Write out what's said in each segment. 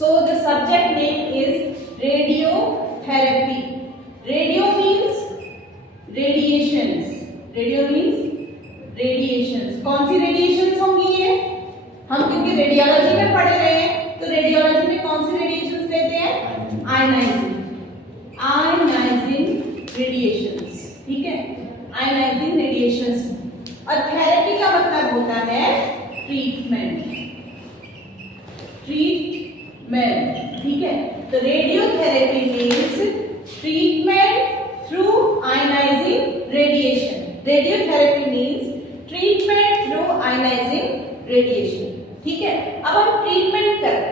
So the subject name is radiotherapy. Radio means radiations. Radio means radiations. कौन सी radiations होंगी ये? हम क्योंकि रेडियोलॉजी में पढ़ रहे हैं तो रेडियोलॉजी में कौन सी रेडिएशंस लेते हैं? आयनाइजिंग रेडिएशंस, ठीक है, आयनाइजिंग रेडिएशंस। और थेरेपी का मतलब होता है ट्रीटमेंट, ठीक है। तो radiotherapy means treatment through ionising radiation. Radiotherapy means treatment through ionising radiation, ठीक है। अब हम ट्रीटमेंट कर रहे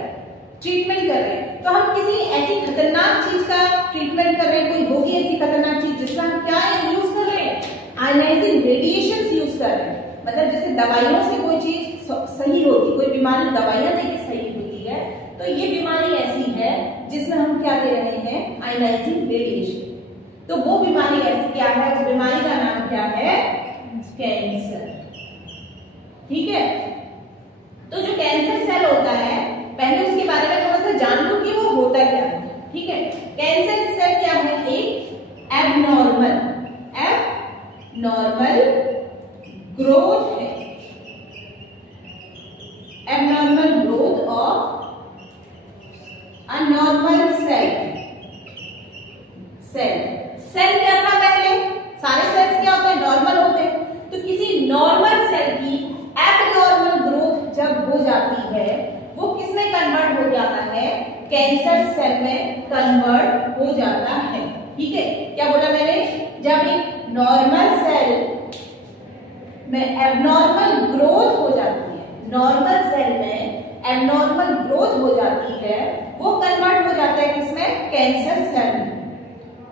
हैं तो हम किसी ऐसी खतरनाक चीज का ट्रीटमेंट कर रहे हैं। कोई होगी ऐसी खतरनाक चीज जिसमें हम क्या यूज कर रहे हैं? आयनाइजिंग रेडिएशंस यूज कर रहे हैं। मतलब जैसे दवाइयों से कोई चीज सही होती, कोई बीमारी दवाइयां देके सही होती है, तो ये बीमारी ऐसी है जिसमें हम क्या दे रहे हैं? Ionising radiation. तो वो बीमारी ऐसी क्या है? उस बीमारी का नाम क्या है? कैंसर, ठीक है। तो जो कैंसर सेल होता है, पहले उसके बारे में थोड़ा सा जान लो कि वो होता क्या है, ठीक है। कैंसर सेल क्या है? एक एबनॉर्मल ग्रोथ है, abnormal growth of a normal cell क्या था पहले? सारे सेल्स क्या होते हैं? नॉर्मल होते हैं। तो किसी नॉर्मल सेल की एबनॉर्मल ग्रोथ जब हो जाती है, वो किसमें कन्वर्ट हो जाता है? कैंसर सेल में कन्वर्ट हो जाता है, ठीक है। क्या बोला मैंने? जब एक नॉर्मल सेल में एबनॉर्मल ग्रोथ हो जाती है, नॉर्मल सेल में एबनॉर्मल ग्रोथ हो जाती है, वो कन्वर्ट हो जाता है किसमें? कैंसर सेल में,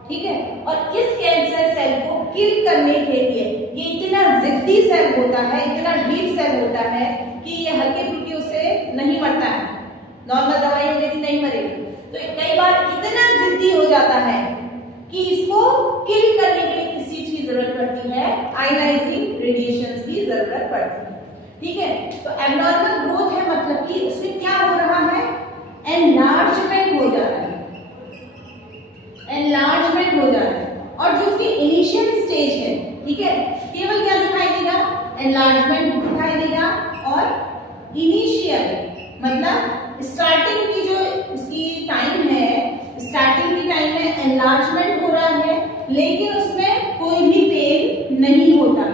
ठीक है। और इस कैंसर सेल को किल करने के लिए, ये इतना जिद्दी सेल होता है, इतना डीप सेल होता है कि ये हल्के फुल्के उससे नहीं मरता है, नॉर्मल दवाइयां देती नहीं मरेगी। तो कई बार इतना जिद्दी हो जाता है कि इसको किल करने के लिए किस चीज की जरूरत पड़ती है? आयनाइजिंग रेडिएशंस की जरूरत पड़ती है, ठीक है। तो एबनॉर्मल ग्रोथ है मतलब कि उसमें क्या हो रहा है? एनलार्जमेंट हो जा रहा है, एनलार्जमेंट हो जा रहा है। और जो उसकी इनिशियल स्टेज है, ठीक है, केवल क्या दिखाई देगा? एनलार्जमेंट दिखाई देगा। और इनिशियल मतलब स्टार्टिंग की जो उसकी टाइम है, स्टार्टिंग की टाइम में एनलार्जमेंट हो रहा है, लेकिन उसमें कोई भी पेन नहीं होता,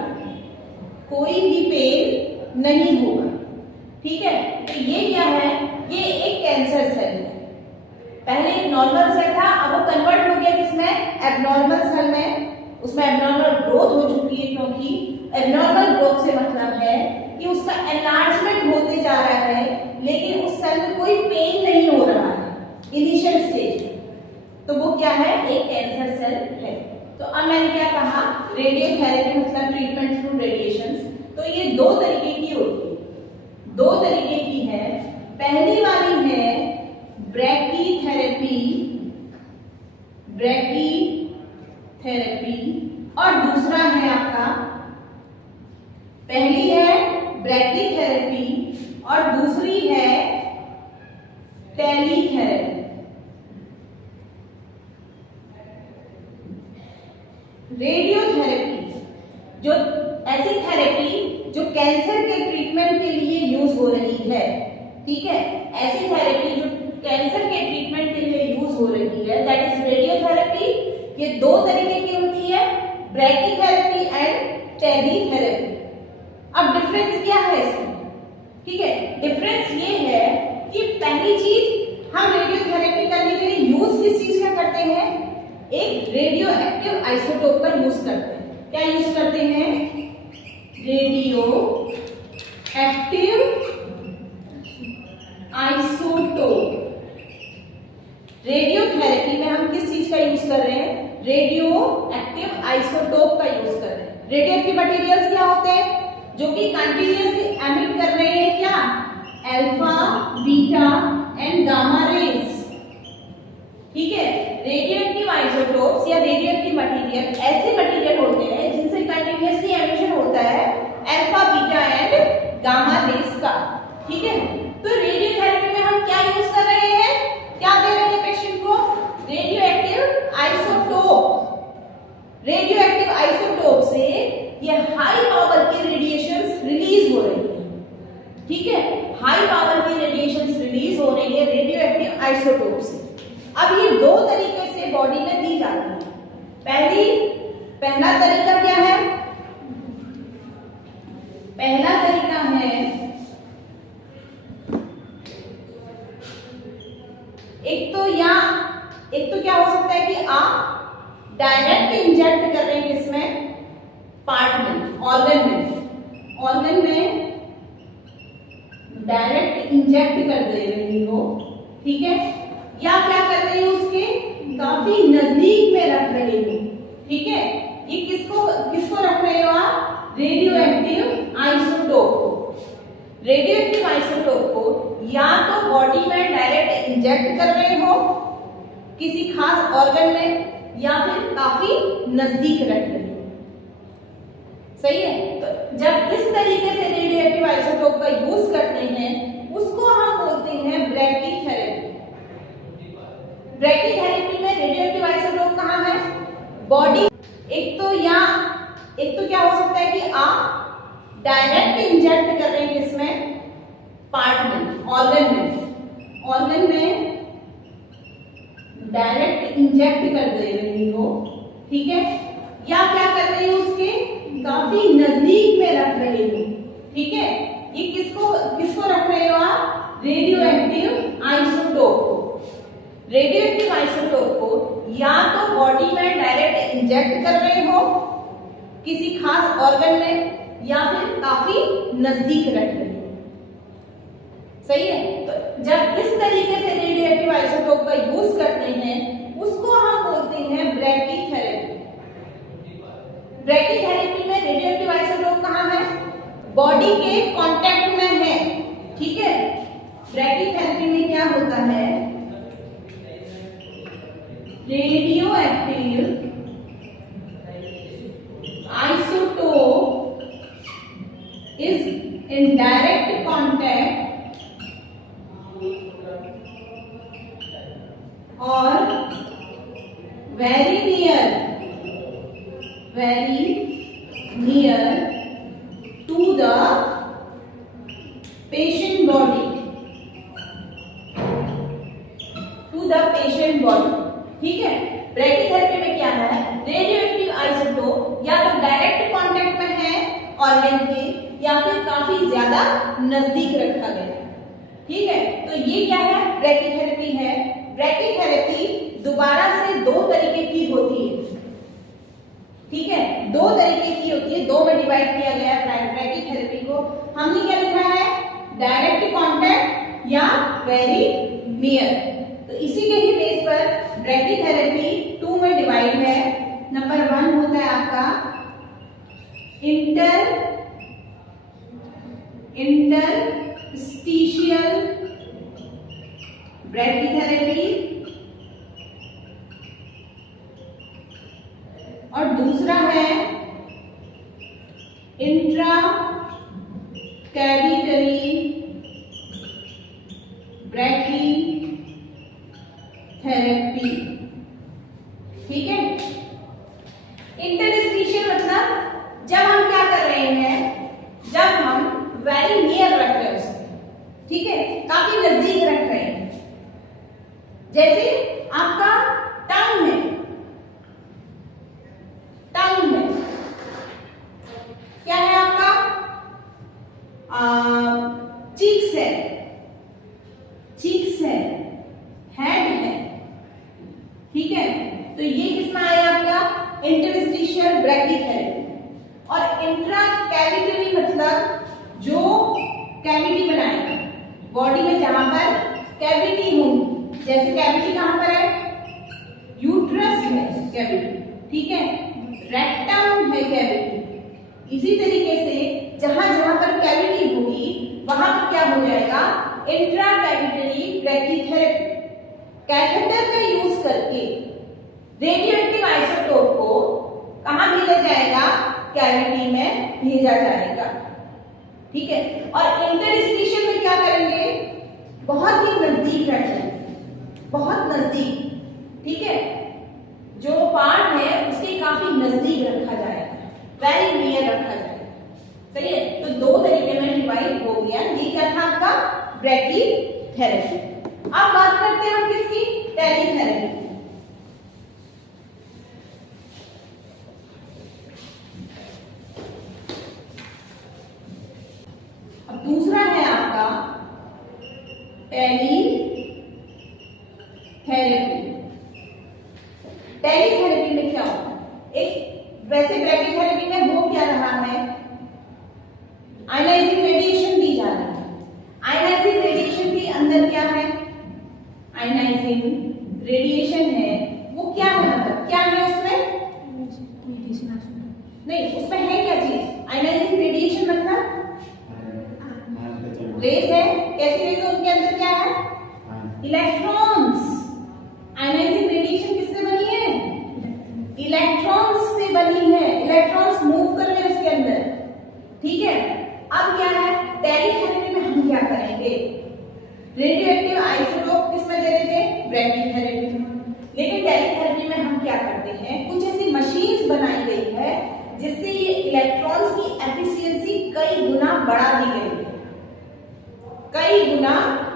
कोई भी पेन नहीं होगा, ठीक है। तो ये क्या है? ये एक कैंसर सेल है। पहले एक नॉर्मल सेल था, अब वो कन्वर्ट हो गया किसमें? एबनॉर्मल सेल में। उसमें एबनॉर्मल ग्रोथ हो चुकी है, क्योंकि एबनॉर्मल ग्रोथ से मतलब है कि उसका एनलार्जमेंट होते जा रहा है, लेकिन उस सेल में कोई पेन नहीं हो रहा है इनिशियल स्टेज में। तो वो क्या है? एक कैंसर सेल है। तो अब मैंने क्या कहा? रेडियोथेरेपी मतलब ट्रीटमेंट थ्रू रेडिएशंस। तो ये दो तरीके की होती है, दो तरीके की है। पहली वाली है ब्रैकीथेरेपी, और दूसरा है आपका, पहली है ब्रैकीथेरेपी और दूसरी है टेलीथेरेपी। रेडियोथेरेपी जो ऐसी थेरेपी जो कैंसर के ट्रीटमेंट के लिए यूज हो रही है, ठीक है, ऐसी थेरेपी जो कैंसर के ट्रीटमेंट के लिए यूज हो रही है, दैट इज रेडियोथेरेपी। ये दो तरीके की होती है, ब्रैकीथेरेपी एंड टेलीथेरेपी। अब डिफरेंस क्या है इसमें? ठीक है, डिफरेंस ये है कि पहली चीज, हम रेडियोथेरेपी करने के लिए यूज किस चीज का करते हैं? एक रेडियो एक्टिव आइसोटोप का यूज करते हैं। क्या यूज करते हैं? Radio active isotope. रेडियोथेरेपी में हम किस चीज का यूज कर रहे हैं? रेडियो एक्टिव आइसोटोप का यूज कर रहे हैं। रेडियो एक्टिव मटेरियल्स क्या होते हैं? जो कि कंटिन्यूअसली एमिट कर रहे हैं क्या? Alpha, beta and gamma rays, ठीक है। रेडियो एक्टिव आइसोटोप्स या रेडियो एक्टिव मटेरियल ऐसे मटेरियल होते हैं जिनसे कंटिन्यूअसली एमिशन होता है alpha, beta and gamma rays का, ठीक है। तो रेडियोथेरेपी में हम क्या यूज कर रहे हैं? रेडियो एक्टिव आइसोटोप से ये हाई पावर के रेडिएशंस रिलीज हो रही है, ठीक है, हाई पावर की रेडिएशंस रिलीज हो रही है रेडियो एक्टिव आइसोटोप से। अब ये दो तरीके से बॉडी में दी जाती है। पहला तरीका क्या है? पहला तरीका है, एक तो क्या हो सकता है कि आप डायरेक्ट इंजेक्ट कर रहे हैं किसमें, पार्ट में, ऑर्गन में डायरेक्ट इंजेक्ट कर दे रही हो, ठीक है, या क्या कर रही हो, उसके काफी नजदीक में रख रहे हो, ठीक है। ये किसको रख रहे हो आप? रेडियो एक्टिव आइसोटोप को। रेडियो एक्टिव आइसोटोप को या तो बॉडी में डायरेक्ट इंजेक्ट कर रहे हो किसी खास ऑर्गन में, या फिर काफी नजदीक रख रहे हो, सही है। तो जब इस तरीके से रेडियो एक्टिव आइसोटोप का यूज करते हैं उसको हम बोलते हैं ब्रैकीथेरेपी। ब्रैकीथेरेपी में रेडियो एक्टिव आइसोटोप कहाँ है? बॉडी। एक तो क्या हो सकता है कि आप डायरेक्ट इंजेक्ट कर रहे हैं किसमें, पार्ट में, ऑर्गन में डायरेक्ट इंजेक्ट कर दे रही हो, ठीक है, या क्या कर रही हो, उसके काफी नजदीक में रख रहे हो, ठीक है। ये किसको रख रहे हो आप? रेडियो एक्टिव आइसोटोप को। रेडियो एक्टिव आइसोटोप को या तो बॉडी में डायरेक्ट इंजेक्ट कर रहे हो किसी खास ऑर्गन में, या फिर काफी नजदीक रख रहे हो, सही है। तो जब इस तरीके से रेडियो एक्टिव आइसोटोप का यूज करते हैं उसको हम बोलते हैं ब्रैकीथेरेपी। ब्रैकीथेरेपी में रेडियो एक्टिव आइसोटोप कहाँ है? बॉडी के कांटेक्ट में है, ठीक है। ब्रैकीथेरेपी में क्या होता है? Radio active isotope is in direct contact or very near to the patient body, ठीक है। ब्रैकीथेरेपी में क्या है? रेडियो एक्टिव आइसोटोप या तो डायरेक्ट कांटेक्ट में है ऑर्गन के, या फिर काफी ज्यादा नजदीक रखा गया है, ठीक है। तो ये क्या है? ब्रैकीथेरेपी है। ब्रैकीथेरेपी दोबारा से दो तरीके की होती है, ठीक है, दो तरीके की होती है, दो में डिवाइड किया गया है ब्रैकीथेरेपी को। हमने क्या लिखा है? डायरेक्ट कांटेक्ट या वेरी नियर। तो इसी के ही बेस पर ब्रैकीथेरेपी 2 में डिवाइड है। नंबर 1 होता है आपका इंटरस्टिशियल ब्रैकीथेरेपी, और दूसरा है इंट्रा कैविटरी ब्रैकीथेरेपी, ठीक है। इंटरस्टिशियल मतलब जब हम क्या कर रहे हैं, जब हम वेरी नियर रख रहे हैं उसको, ठीक है, काफी नजदीक रख रहे हैं। जैसे आपका टंग है, क्या है आपका? चीक्स है, हेड है, ठीक है। तो ये किसमें आया आपका? Interstitial brachytherapy. और इंट्रा कैविटरी मतलब जो कैविटी बनाएगा बॉडी में, जहां पर कैविटी होंगी, जैसे कैविटी कहां पर है? यूट्रस है कैविटी, ठीक है, रेक्टम है कैविटी। इसी तरीके से जहां जहां पर कैविटी होगी वहां पर क्या हो जाएगा? Intra cavitary brachytherapy. कैथेटर का यूज करके रेडियो एक्टिव आइसोटोप को कहां भेजा जाएगा? कैविटी में भेजा जाएगा, ठीक है। और इंटरस्टिशियल में क्या करेंगे? बहुत ही नजदीक रखेंगे, बहुत नजदीक, ठीक है। जो पार्ट है उसके काफी नजदीक रखा जाएगा, वेरी नियर रखा जाएगा। सही है, तो दो तरीके में डिवाइड हो गया। ये क्या था आपका ब्रैकीथेरेपी। अब बात करते हैं हम किसकी, टेलीथेरेपी की। अब दूसरा है आपका टेलीथेरेपी। टेलीथेरेपी में क्या होता है, एक वैसे ब्रैकीथेरेपी में हो क्या रहा है, आयनाइजिंग रेडिएशन दी जा रही है। आयनाइजिंग रेडिएशन के अंदर क्या है, आयनाइजिंग रेडिएशन है, वो क्या है, मतलब क्या है उसमें, नहीं उसमें है क्या चीज, आयनाइजिंग रेडिएशन मतलब रेस है। कैसी रेस है, उनके अंदर क्या है, इलेक्ट्रॉन्स। आयनाइजिंग रेडिएशन किससे बनी है, इलेक्ट्रॉन्स से बनी है। इलेक्ट्रॉन्स मूव कर रहे हैं उसके अंदर, ठीक है। अब क्या है, टेलीथेरेपी में हम क्या करेंगे, रेडियो एक्टिव आइसोटोप किसमें दे रहे थे, ब्रैकीथेरेपी में। लेकिन टेलीथेरेपी में हम क्या करते हैं, कुछ ऐसी मशीन्स बनाई गई है जिससे ये इलेक्ट्रॉन्स की एफिशिएंसी कई गुना बढ़ा दी गई है, कई गुना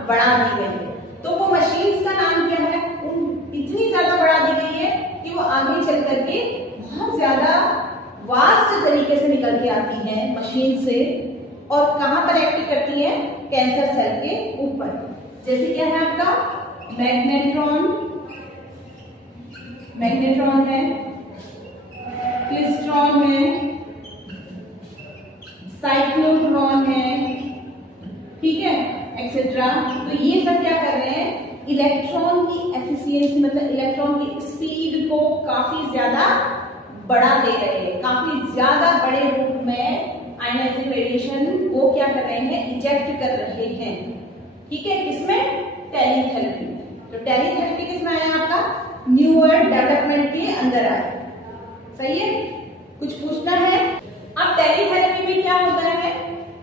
बढ़ा दी गई है। तो वो मशीन्स का नाम क्या है, इतनी ज्यादा बढ़ा दी गई है कि वो आगे चल करके बहुत ज्यादा वास्ट तरीके से निकल के आती है मशीन से, और कहां पर एक्ट करती है, कैंसर सेल के ऊपर। जैसे क्या है आपका मैग्नेट्रॉन, मैग्नेट्रॉन है, क्लिस्ट्रॉन है, साइक्लोट्रॉन है, ठीक है, एक्सेट्रा। तो ये सब क्या कर रहे हैं, इलेक्ट्रॉन की एफिशिएंसी मतलब इलेक्ट्रॉन की स्पीड को काफी ज्यादा बढ़ा दे रहे हैं, काफी ज्यादा बड़े रूप में आयनाइजिंग रेडिएशन को क्या कर रहे हैं, इजेक्ट कर रहे हैं, ठीक है। किसमें, टेलीथेरेपी में। तो टेलीथेरेपी किसमें आया आपका, न्यूअर डेवलपमेंट के अंदर आया, सही है। कुछ पूछना है, अब टेलीथेरेपी में क्या होता है,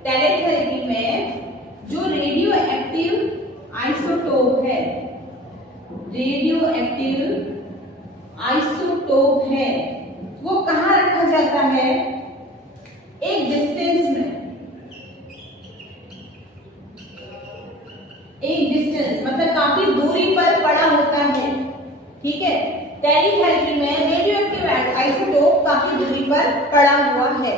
टेलीथेरेपी में जो रेडियो एक्टिव आइसोटोप है, रेडियो एक्टिव आइसोटोप है, वो कहां रखा जाता है, एक डिस्टेंस में, एक डिस्टेंस मतलब काफी दूरी पर पड़ा होता है, ठीक है। टेलीथेरेपी में रेडियो एक्टिव आइसोटोप काफी दूरी पर पड़ा हुआ है।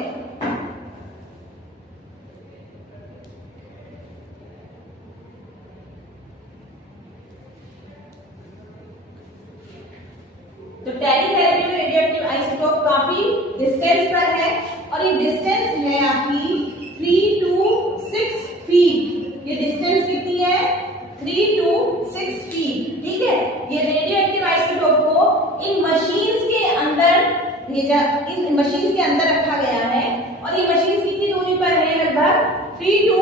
तो टेलीथेरेपी में रेडियो एक्टिव आइसोटोप काफी डिस्टेंस पर है, और ये डिस्टेंस है आपकी 3 to 6 फीट। ये डिस्टेंस कितनी है, 3 to 6 फीट, ठीक है। ये रेडियो एक्टिव आइसोटोप को इन मशीन्स के अंदर भेजा, इन मशीन्स के अंदर रखा गया है, और ये मशीन्स कितनी दूरी पर है, लगभग 3 to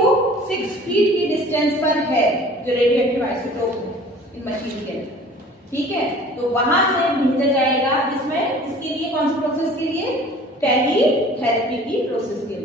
6 फीट की डिस्टेंस पर है जो रेडियो एक्टिव आइसोटोप इन मशीन के, ठीक है। तो वहां से भेजा जाएगा, जिसमें इसके लिए कौन सी प्रोसेस के लिए, टेलीथेरेपी की प्रोसेस के लिए।